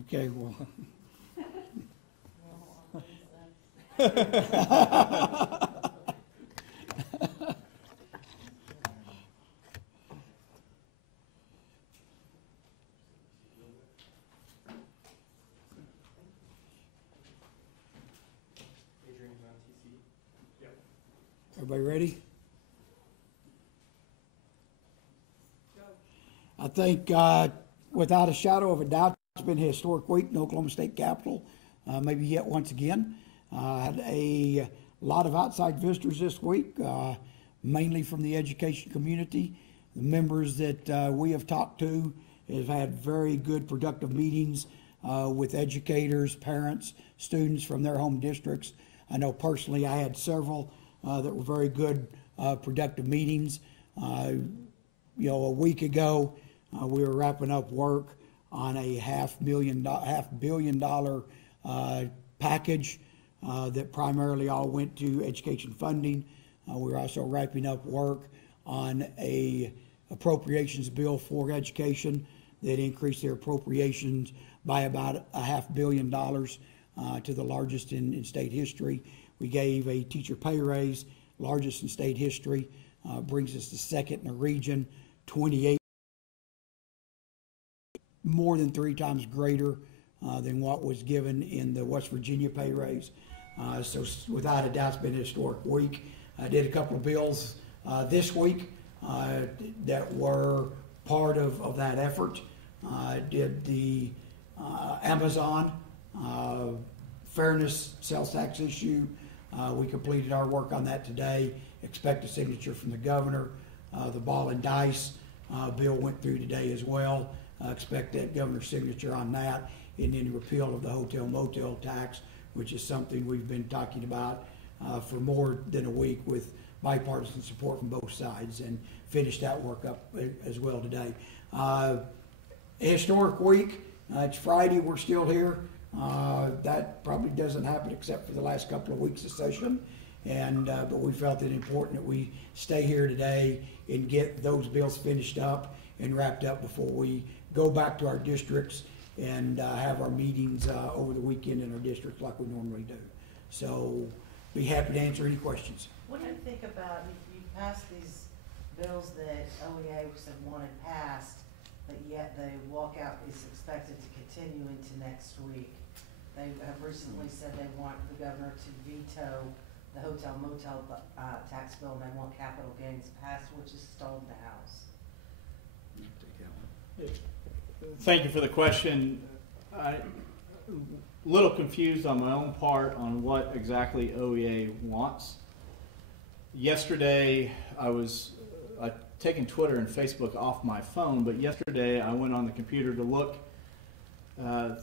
Okay, well. Everybody ready? I think without a shadow of a doubt, it's been a historic week in the Oklahoma State Capitol, maybe yet once again. Had a lot of outside visitors this week, mainly from the education community. The members that we have talked to have had very good, productive meetings with educators, parents, students from their home districts. I know personally I had several that were very good, productive meetings. A week ago, we were wrapping up work on a $500 million package that primarily all went to education funding. We're also wrapping up work on a appropriations bill for education that increased their appropriations by about $500 million to the largest in state history. We gave a teacher pay raise, largest in state history, brings us to second in the region, 28, more than 3 times greater than what was given in the West Virginia pay raise. So without a doubt, it's been a historic week. I did a couple of bills this week that were part of that effort. I did the Amazon fairness sales tax issue. We completed our work on that today. Expect a signature from the governor. The ball and dice bill went through today as well. Expect that governor's signature on that, and then the repeal of the hotel motel tax, which is something we've been talking about for more than a week with bipartisan support from both sides, and finish that work up as well today. A historic week. It's Friday. We're still here. That probably doesn't happen except for the last couple of weeks of session, and but we felt it important that we stay here today and get those bills finished up and wrapped up before we go back to our districts and have our meetings over the weekend in our districts like we normally do. So be happy to answer any questions. What do you think about if you pass these bills that OEA said wanted passed, but yet the walkout is expected to continue into next week? They have recently said they want the governor to veto the hotel motel tax bill, and they want capital gains passed, which is stalled the House. Thank you for the question. I'm a little confused on my own part on what exactly OEA wants. Yesterday, I'd taken Twitter and Facebook off my phone, but yesterday I went on the computer to look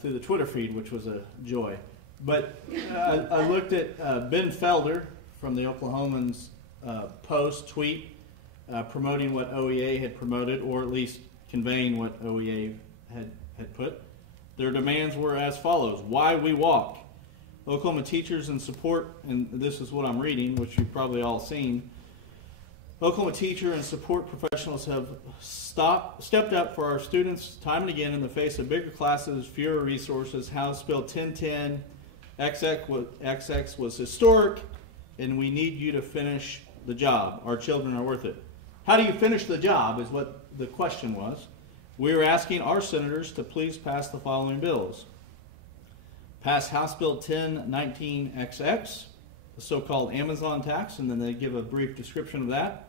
through the Twitter feed, which was a joy. But I looked at Ben Felder from the Oklahomans tweet promoting what OEA had promoted, or at least conveying what OEA had put. Their demands were as follows: why we walk. Oklahoma teachers in support, and this is what I'm reading, which you've probably all seen. Oklahoma teacher and support professionals have stepped up for our students time and again in the face of bigger classes, fewer resources. House Bill 1010 XX was historic, and we need you to finish the job. Our children are worth it. How do you finish the job is what the question was. We are asking our senators to please pass the following bills. Pass House Bill 1019XX, the so-called Amazon tax, and then they give a brief description of that.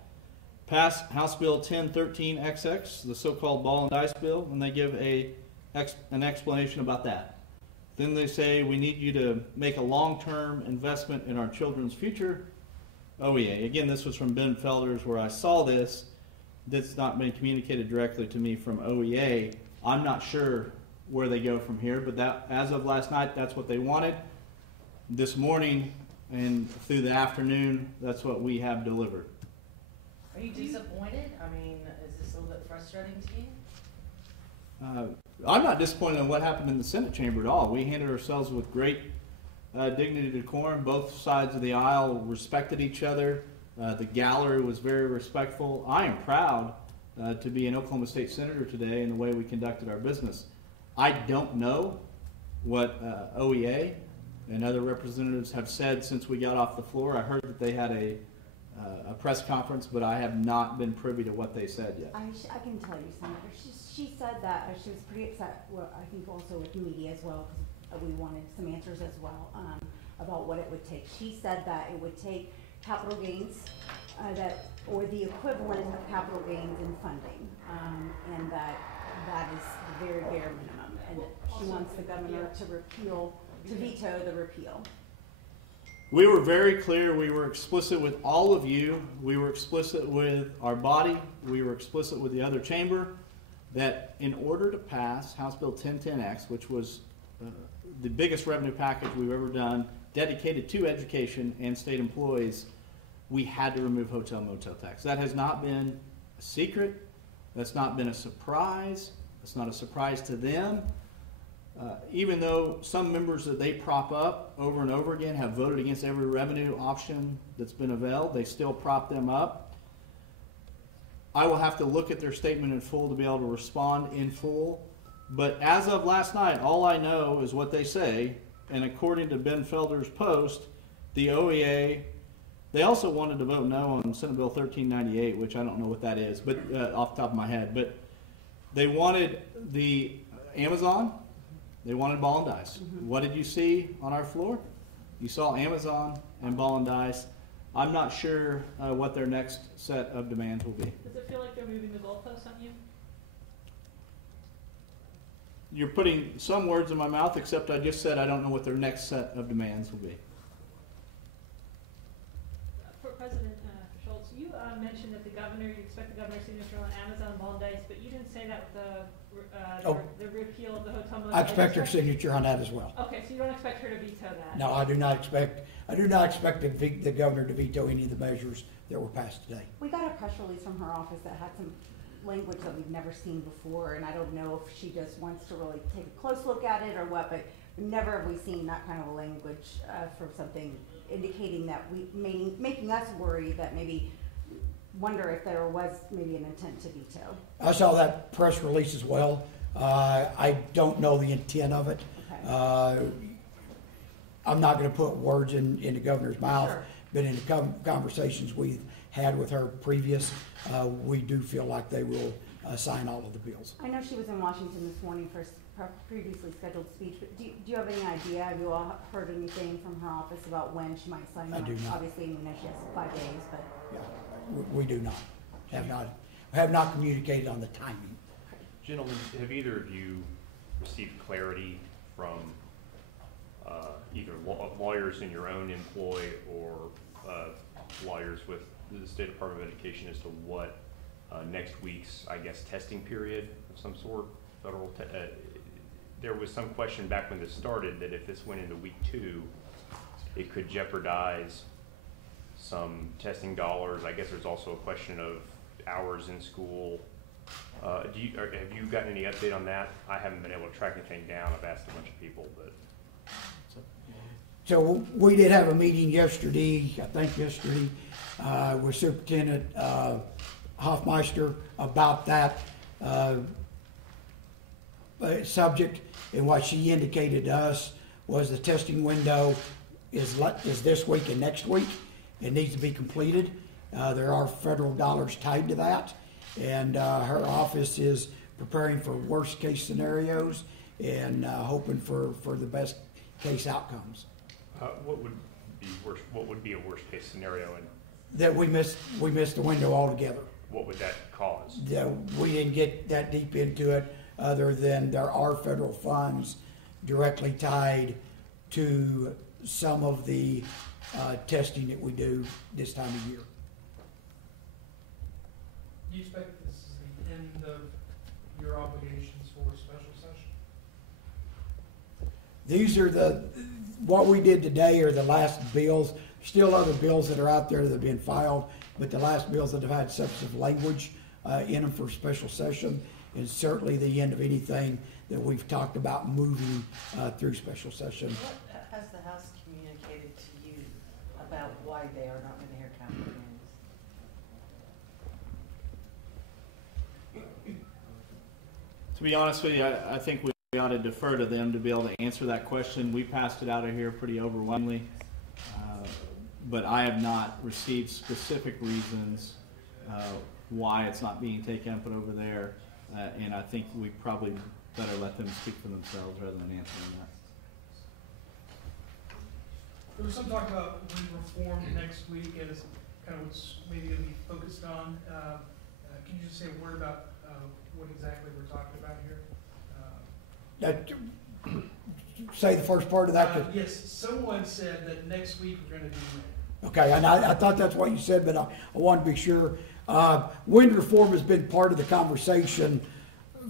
Pass House Bill 1013XX, the so-called ball and dice bill, and they give an explanation about that. Then they say we need you to make a long-term investment in our children's future. OEA. Again, this was from Ben Felder's where I saw this. That's not been communicated directly to me from OEA. I'm not sure where they go from here, but that, as of last night, that's what they wanted. This morning and through the afternoon, that's what we have delivered. Are you disappointed? I mean, is this a little bit frustrating to you? I'm not disappointed in what happened in the Senate chamber at all. We handled ourselves with great dignity and decorum. Both sides of the aisle respected each other. The gallery was very respectful. I am proud to be an Oklahoma State Senator today in the way we conducted our business. I don't know what OEA and other representatives have said since we got off the floor. I heard that they had a press conference, but I have not been privy to what they said yet. I can tell you, Senator. She said that she was pretty upset, well, I think also with the media as well, because we wanted some answers as well about what it would take. She said that it would take capital gains, or the equivalent of capital gains in funding, and that is the very bare minimum. And she wants the governor to veto the repeal. We were very clear. We were explicit with all of you. We were explicit with our body. We were explicit with the other chamber that in order to pass House Bill 1010X, which was the biggest revenue package we've ever done, dedicated to education and state employees, we had to remove hotel motel tax. That has not been a secret. That's not been a surprise. It's not a surprise to them. Even though some members that they prop up over and over again have voted against every revenue option that's been availed, they still prop them up. I will have to look at their statement in full to be able to respond in full. But as of last night, all I know is what they say. And according to Ben Felder's post, the OEA, they also wanted to vote no on Senate Bill 1398, which I don't know what that is, but off the top of my head. But they wanted the Amazon. They wanted ball and dice. Mm-hmm. What did you see on our floor? You saw Amazon and ball and dice. I'm not sure what their next set of demands will be. Does it feel like they're moving the goalposts on you? You're putting some words in my mouth, except I just said I don't know what their next set of demands will be. For President Schultz, you mentioned that you expect the governor's signature on Amazon ball and dice, but you didn't say that with the repeal of the hotel motel. I expect her signature on that as well. Okay, so you don't expect her to veto that? No, I do not expect the governor to veto any of the measures that were passed today. We got a press release from her office that had some language that we've never seen before, and I don't know if she just wants to really take a close look at it or what, but never have we seen that kind of a language for something indicating that making us worry that maybe wonder if there was maybe an intent to veto. I saw that press release as well. I don't know the intent of it. Okay. I'm not going to put words in the governor's mouth, Sure. but in the conversations we've had with her previous, we do feel like they will sign all of the bills. I know she was in Washington this morning for a previously scheduled speech, but do you have any idea? Have you all heard anything from her office about when she might sign I on? do not. Obviously, we know she has 5 days, but. Yeah, we do not. Have not communicated on the timing. Gentlemen, have either of you received clarity from either lawyers in your own employ or lawyers with the State Department of Education as to what next week's, I guess, testing period of some sort, federal, there was some question back when this started that if this went into week 2, it could jeopardize some testing dollars. I guess there's also a question of hours in school. Have you gotten any update on that? I haven't been able to track anything down. I've asked a bunch of people, but. So we did have a meeting yesterday, with Superintendent Hoffmeister about that subject, and what she indicated to us was the testing window is this week and next week. It needs to be completed. There are federal dollars tied to that, and her office is preparing for worst case scenarios and hoping for the best case outcomes. What would be a worst case scenario, and That we missed the window altogether. what would that cause? We didn't get that deep into it, other than there are federal funds directly tied to some of the testing that we do this time of year. Do you expect this is the end of your obligations for a special session? These are what we did today are the last bills. Still other bills that are out there that have been filed, but the last bills that have had substantive language in them for special session, and certainly the end of anything that we've talked about moving through special session. What has the House communicated to you about why they are not going to hear capital gains? To be honest with you, I think we ought to defer to them to be able to answer that question. We passed it out of here pretty overwhelmingly, but I have not received specific reasons why it's not being taken up over there, and I think we probably better let them speak for themselves rather than answering that. There was some talk about wind reform next week as kind of what's maybe going to be focused on. Can you just say a word about what exactly we're talking about here? Say the first part of that. Yes, someone said that next week we're going to do wind. Okay, and I thought that's what you said, but I want to be sure. Wind reform has been part of the conversation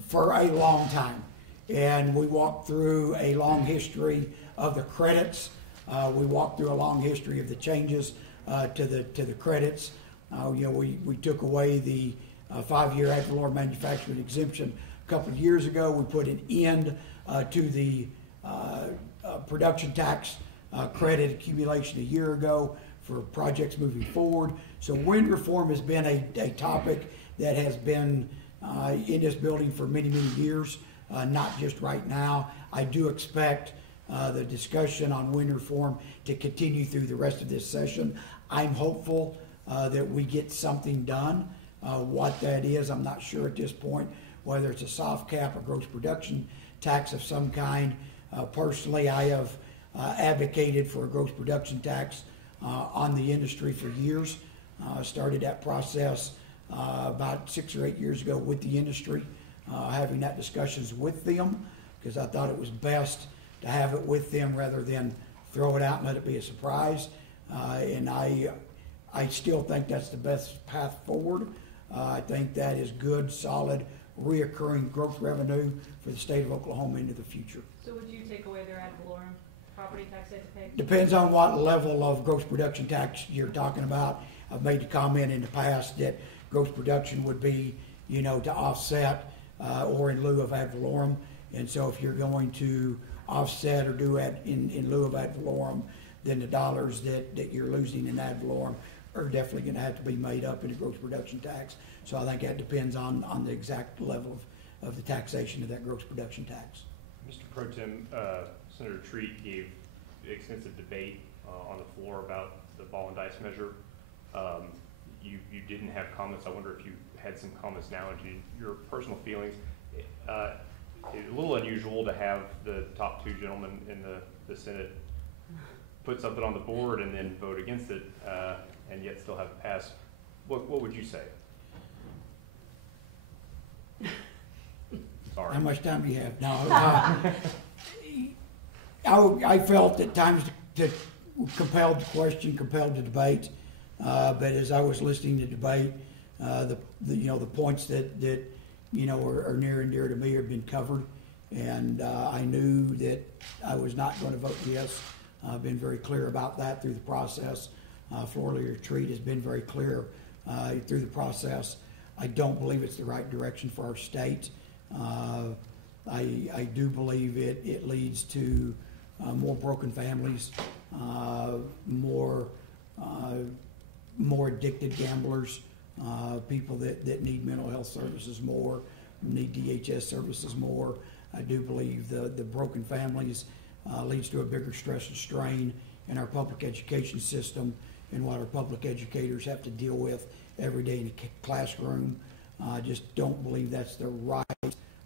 for a long time. And we walked through a long history of the credits. We walked through a long history of the changes to the credits. We took away the 5-year ad valorem manufacturing exemption a couple of years ago. We put an end to the production tax credit accumulation a year ago for projects moving forward. So wind reform has been a topic that has been in this building for many, many years, not just right now. I do expect the discussion on wind reform to continue through the rest of this session. I'm hopeful that we get something done. What that is, I'm not sure at this point, whether it's a soft cap or gross production tax of some kind. Personally, I have advocated for a gross production tax on the industry for years. Started that process about 6 or 8 years ago with the industry, having that discussions with them, because I thought it was best to have it with them rather than throw it out and let it be a surprise. And I still think that's the best path forward. I think that is good, solid, reoccurring growth revenue for the state of Oklahoma into the future. So would you take away their ad valorem property tax they have to pay? Depends on what level of gross production tax you're talking about. I've made the comment in the past that gross production would be, to offset or in lieu of ad valorem. And so if you're going to offset or do it in lieu of ad valorem, then the dollars that you're losing in ad valorem are definitely going to have to be made up in the gross production tax. So I think that depends on the exact level of the taxation of that gross production tax. Mr. Pro Tem, Senator Treat gave extensive debate on the floor about the ball and dice measure. You didn't have comments. I wonder if you had some comments now into your personal feelings. It's a little unusual to have the top two gentlemen in the Senate put something on the board and then vote against it, and yet still have it pass. What would you say? Sorry. How much time do you have? No. I felt at times to compelled to question, compelled to debate. But as I was listening to debate, the points that are near and dear to me have been covered, and I knew that I was not going to vote yes. I've been very clear about that through the process. Floor Leader Treat has been very clear through the process. I don't believe it's the right direction for our state. I do believe it leads to more broken families, more addicted gamblers, people that need mental health services more, need DHS services more. I do believe the broken families leads to a bigger stress and strain in our public education system and what our public educators have to deal with every day in the classroom. I just don't believe that's the right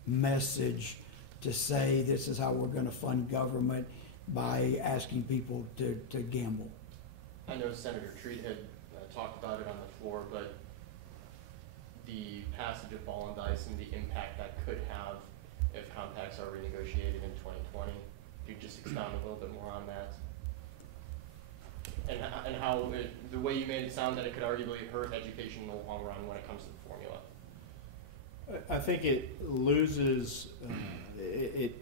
message to say this is how we're going to fund government by asking people to gamble. I know Senator Treat had talked about it on the floor, but the passage of ball and dice and the impact that could have if compacts are renegotiated in 2020. Could you just expound a little bit more on that? And how the way you made it sound that it could arguably hurt education in the long run when it comes to the formula. I think it loses,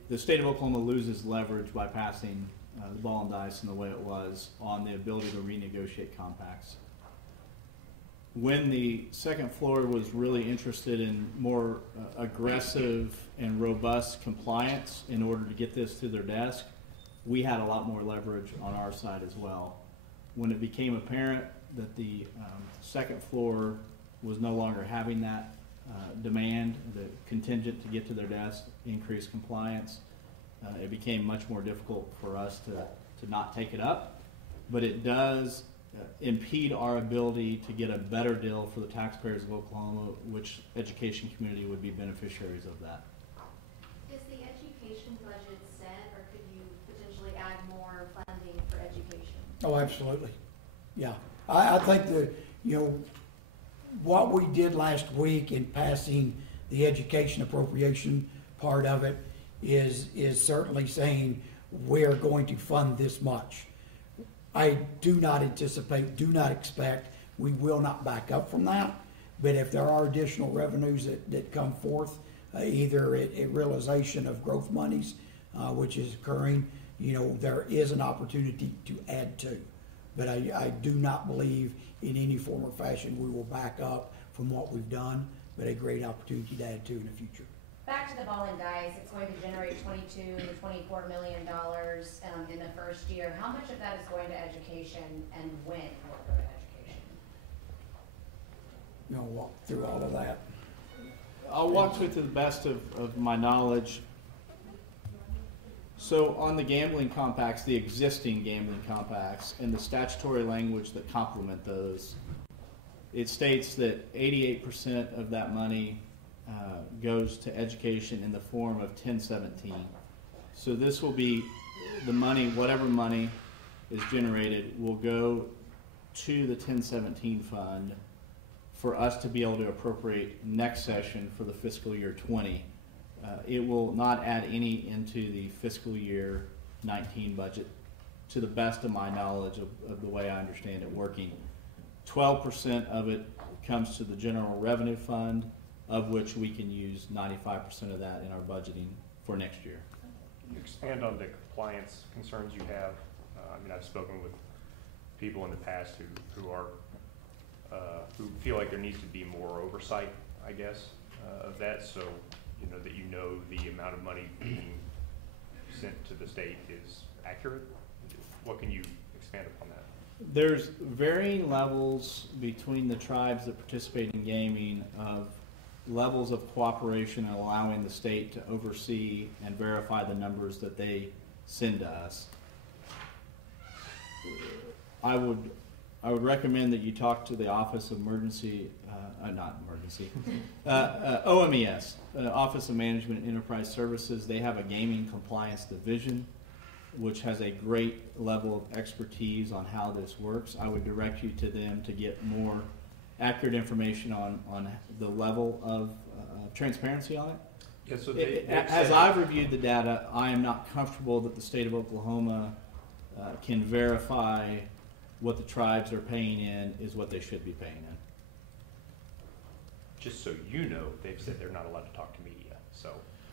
the state of Oklahoma loses leverage by passing the ball and dice in the way it was on the ability to renegotiate compacts. When the second floor was really interested in more aggressive and robust compliance in order to get this to their desk, we had a lot more leverage on our side as well. When it became apparent that the second floor was no longer having that demand, the contingent to get to their desk, increased compliance. It became much more difficult for us to not take it up, but it does impede our ability to get a better deal for the taxpayers of Oklahoma, which education community would be beneficiaries of that. Is the education budget set, or could you potentially add more funding for education? Oh, absolutely. Yeah. I think what we did last week in passing the education appropriation part of it is certainly saying we're going to fund this much. I do not expect, we will not back up from that. But if there are additional revenues that come forth, either a realization of growth monies, which is occurring, there is an opportunity to add to. But I do not believe in any form or fashion we will back up from what we've done, but a great opportunity to add to in the future. Back to the ball and dice, it's going to generate $22 to $24 million in the first year. How much of that is going to education, and when will it go to education? Walk through all of that. I'll walk through to the best of my knowledge. So on the gambling compacts, the existing gambling compacts, and the statutory language that complement those, it states that 88% of that money goes to education in the form of 1017. So this will be the money, whatever money is generated, will go to the 1017 fund for us to be able to appropriate next session for the fiscal year 20. It will not add any into the fiscal year 19 budget, to the best of my knowledge of the way I understand it working. 12% of it comes to the general revenue fund, of which we can use 95% of that in our budgeting for next year. Can you expand on the compliance concerns you have? I've spoken with people in the past who feel like there needs to be more oversight, I guess, of that, so that the amount of money being sent to the state is accurate. What can you expand upon that? There's varying levels between the tribes that participate in gaming of levels of cooperation and allowing the state to oversee and verify the numbers that they send to us. I would recommend that you talk to the Office of OMES, Office of Management and Enterprise Services. They have a gaming compliance division, which has a great level of expertise on how this works. I would direct you to them to get more accurate information on the level of transparency on it. Yeah, so as I've reviewed the data, I am not comfortable that the state of Oklahoma can verify what the tribes are paying in is what they should be paying in. Just so you know, they've said they're not allowed to talk to media. So,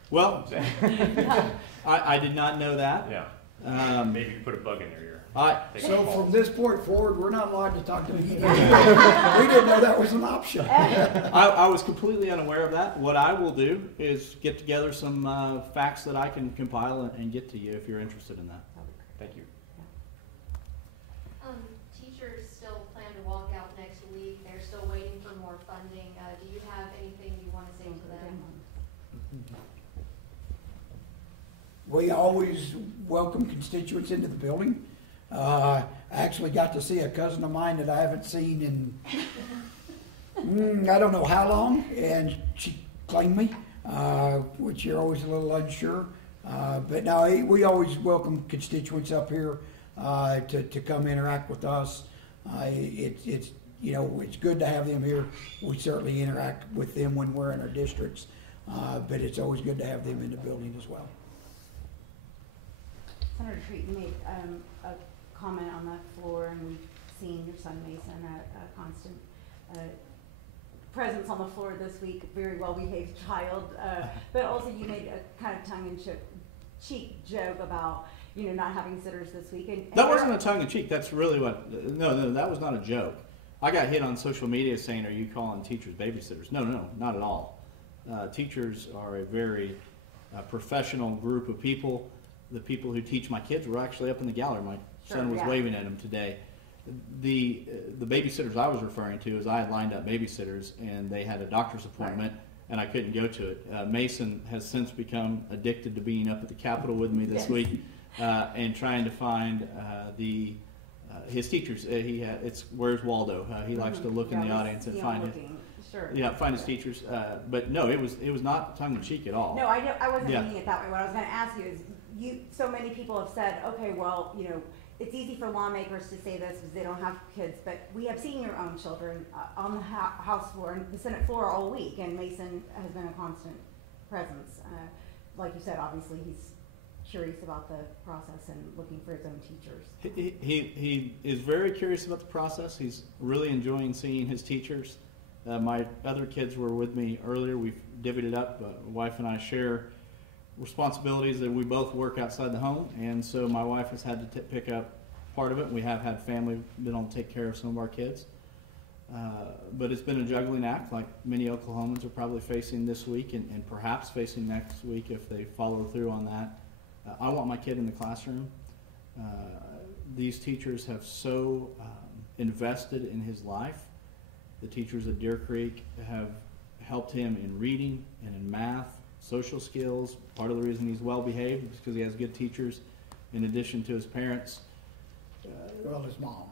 well, I did not know that. Yeah. Maybe put a bug in their ear. So from this point forward, we're not allowed to talk to media. We didn't know that was an option. I was completely unaware of that. What I will do is get together some facts that I can compile and get to you if you're interested in that. Thank you. Teachers still plan to walk out next week. They're still waiting for more funding. Do you have anything you want to say to them? We always welcome constituents into the building. I actually got to see a cousin of mine that I haven't seen in I don't know how long, and she claimed me, which you're always a little unsure. But no, we always welcome constituents up here to come interact with us. It's good to have them here. We certainly interact with them when we're in our districts, but it's always good to have them in the building as well. Senator Treat, you made a comment on the floor, and we've seen your son Mason, a constant presence on the floor this week, very well-behaved child, but also you made a kind of tongue-in-cheek joke about not having sitters this week. And that wasn't a tongue-in-cheek. That's really what. No, that was not a joke. I got hit on social media saying, "Are you calling teachers babysitters?" No, not at all. Teachers are a very professional group of people. The people who teach my kids were actually up in the gallery. My son was waving at them today. the babysitters I was referring to is I had lined up babysitters and they had a doctor's appointment and I couldn't go to it. Mason has since become addicted to being up at the Capitol with me this week and trying to find his teachers. It's Where's Waldo? He likes to look in the audience and find his teachers. But no, it was not tongue in cheek at all. No, I wasn't meaning it that way. What I was going to ask you is, so many people have said, okay, well, it's easy for lawmakers to say this because they don't have kids, but we have seen your own children on the House floor and the Senate floor all week, and Mason has been a constant presence. Like you said, obviously he's curious about the process and looking for his own teachers. He is very curious about the process. He's really enjoying seeing his teachers. My other kids were with me earlier. We've divvied it up. Wife and I share responsibilities that we both work outside the home, and so my wife has had to pick up part of it. We have had family been on to take care of some of our kids, but it's been a juggling act like many Oklahomans are probably facing this week and perhaps facing next week if they follow through on that. I want my kid in the classroom. These teachers have so invested in his life. The teachers at Deer Creek have helped him in reading and in math, social skills. Part of the reason he's well behaved is because he has good teachers in addition to his parents. Well, his mom.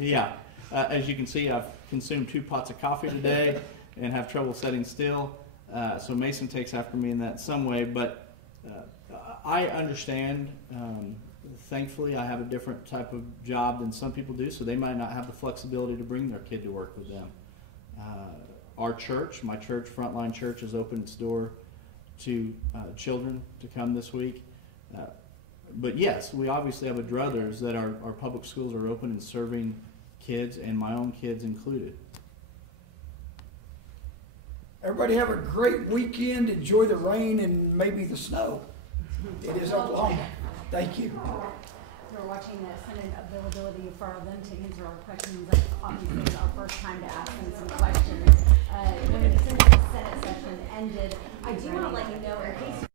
Yeah. As you can see, I've consumed 2 pots of coffee today and have trouble sitting still. So Mason takes after me in that some way, but I understand. Thankfully, I have a different type of job than some people do, so they might not have the flexibility to bring their kid to work with them. Our church, my church, Frontline Church, has opened its door to children to come this week. But yes, we obviously have a druthers that our public schools are open and serving kids, and my own kids included. Everybody have a great weekend. Enjoy the rain and maybe the snow. It is Oklahoma. Thank you. We're watching the Senate availability for them to answer our questions. Obviously, it's our first time to ask them some questions. Since the Senate session ended, I do want to let you know, in case